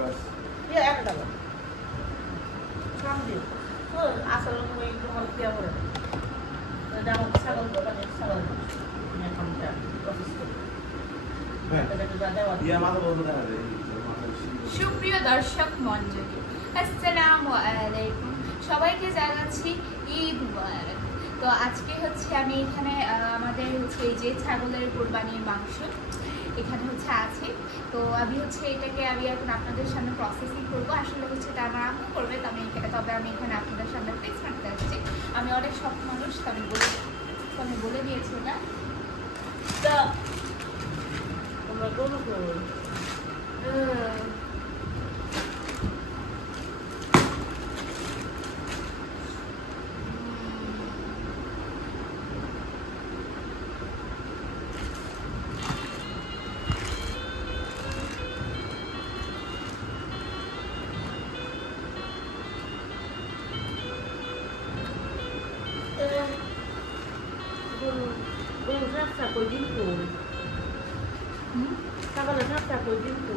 Iya, ada dalam. Sambil. Asal ngomongin rumah dia boleh. Dalam salon bukan salon. Ini kamu office. সুপ্রিয় দর্শক মণ্ডলী, আসসালামু আলাইকুম। সবাইকে জানাচ্ছি ঈদ মুবারক। তো আজকে হচ্ছে আমি এখানে আমাদের হচ্ছে এই যে ছাগলের কোরবানির মাংস এখানে হচ্ছে আছে। তো আমি হচ্ছে এটাকে এখন আপনাদের সামনে প্রসেসিং করবো। আসলে হচ্ছে এটা আমার আম্মু করবে, তবে আমি এখানে আপনাদের সামনে ফিক্স রাখতে আসছি। আমি অনেক শখ মানুষ, তো আমি বলে দিয়েছি না। তো তোমরা কোন কোন rasa ko dito. Saka na rasa ko dito.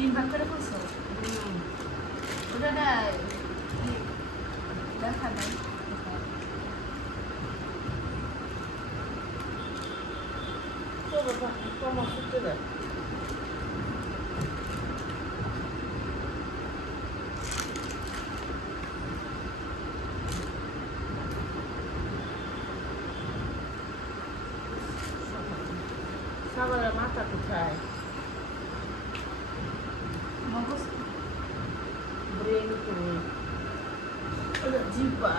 তিন ভাগ করে বলছো ওটা না দেখা নাই। Como sucede? Sabe la mata que trae. মগজ Brain to the jiba.